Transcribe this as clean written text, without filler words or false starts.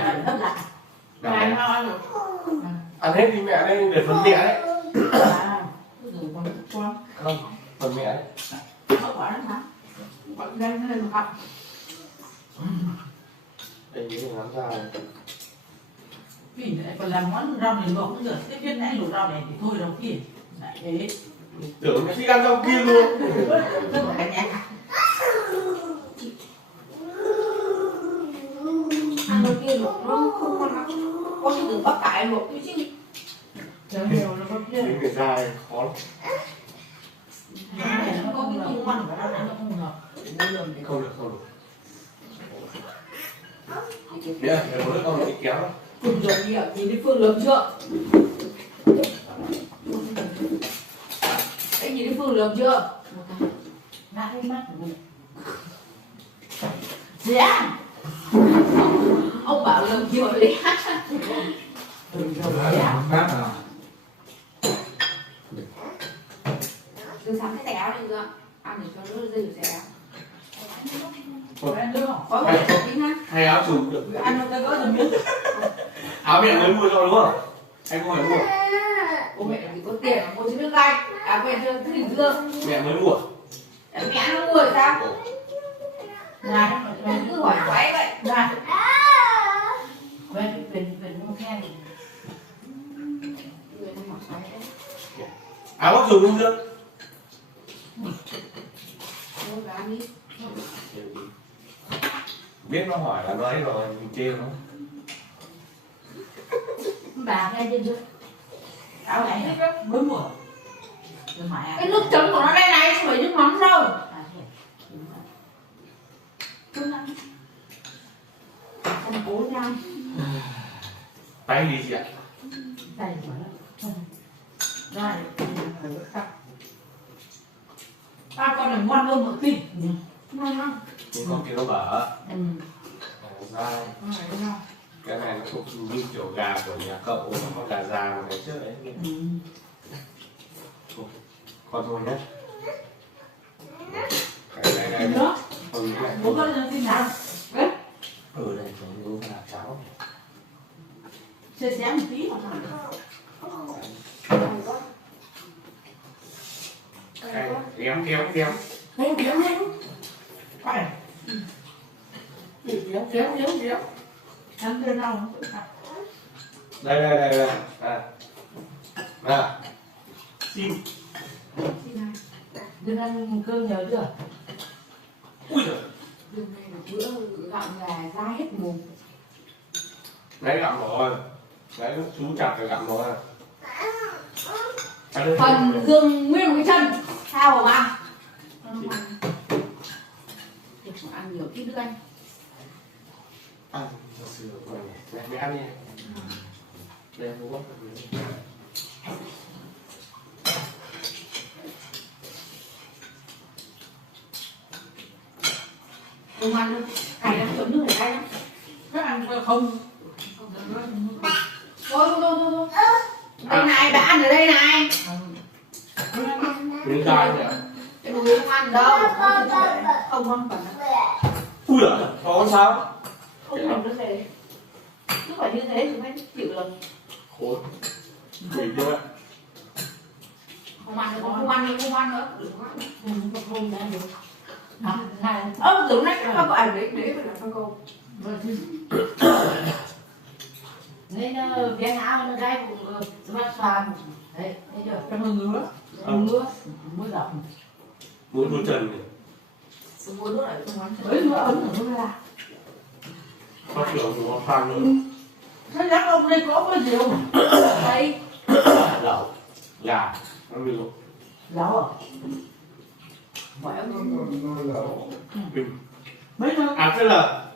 hấp lại. Này nó ăn được. Ăn hết đi mẹ đây để phần mẹ đấy. Rồi còn con. Không, phần mẹ đấy. Hấp quả lắm hả? Vẫn đang lên học. Đây cái làm ra này. Vì lại còn làm món rau này luộc cũng được. Cái viên nãy luộc rau này thì thôi đâu kia. Lại thế. Tưởng mẹ thích ăn rau kia luôn. Rất là cả nhà. Ăn rau kia luộc nó không ngon lắm. Có cái từ bắp cải luộc chứ chứ. Chờ nhiều nó bắp kia. Cái da này khó lắm. Này nó có cái không ngon của nó không ngọt. Không được, không được. Đấy, để một đứa con bị kéo đó. Cùng rồi đi ạ, nhìn thấy Phương lượm chưa? Đấy, nhìn thấy Phương lượm chưa? Ngã cái mắt của mình. Dạ. Ông bảo lượm chưa đi. Từ sáng cái téo đi chưa? Ăn để cho nó dư téo. Ăn được không? Có một tí nhá. Hay áo trùng được. Ăn nó gỡ rồi miếng. Áo mẹ mới mua cho đúng không? Anh không phải mua. Bố mẹ thì có tiền mà mua chứ nước cay. À quên cho cái hình dương. Mẹ mới mua. Mẹ nó mua rồi sao? Này, Mẹ cứ hỏi quái vậy. này. Quen về mua khen. Người nó hỏi quái đấy. Áo bác trùng không Dương? Mua bán đi. Biết nó hỏi là nó ấy rồi, mình chê nó. Bà nghe chưa chưa? Áo này mới mua. Cái nước chấm của nó đây này, không phải nước mắm đâu. Không cố nha. Tay đi chị ạ. Đây rồi đó. Đây, ba con này ngoan hơn một tí. Ngon không? Con kia nó bở. Ừ. Dai. Cái này nó thuộc như kiểu gà của nhà cậu, nó có gà già mà ngày trước đấy. Ừ. Con thôi nhé. Cái này Đó. Ừ, cái này. Bố con là thế nào? Đấy. Ừ, đây có bố làm cháo. Xé xé một tí. Kéo kéo kéo. Kéo kéo lên. Phải. Kéo kéo kéo kéo. Ăn lên nào? Đây đây đây đây. À. Xin. Đừng ăn cơm nhớ chưa? Ui giời. Đường này là bữa gạo gà ra hết mồm. Đấy gặm rồi. Đấy chú chặt rồi gặm rồi. Phần dương nguyên một cái chân. Sao hả bạn? Ăn nhiều ít nước anh. Ăn sữa rồi. Mẹ ăn đi. Đây bố bóc. Không ăn đâu. Cày lắm, chấm nước này cay lắm. Các ăn không? Thôi, thôi. Đây này, bạn ăn ở đây này. Miếng dai nhỉ? Cái đùi không ăn đâu. Không ăn phần đâu. Ui giời, có sao? Không làm cái gì. Cứ phải như thế thì mới chịu được. Khối. Quỷ chưa? Không ăn nữa, không ăn nữa. Đừng có ăn. Không đã được. Tưởng nãy các bạn ăn để phải làm con câu. Nên cái áo nó gai cũng bắt xoàn. Đấy, thấy chưa? Trong ngứa. Mưa đậm. Muốn đôi chân này. Sự mua nước lại không ăn. Với mưa ấm của nó ra. Có kiểu nó phan luôn. Thế chắc ông đây có cái rượu. Đây. Lẩu. Gà. Nó bị lộ. Lẩu à? Mọi ông Mình. Mấy nữa. À thế là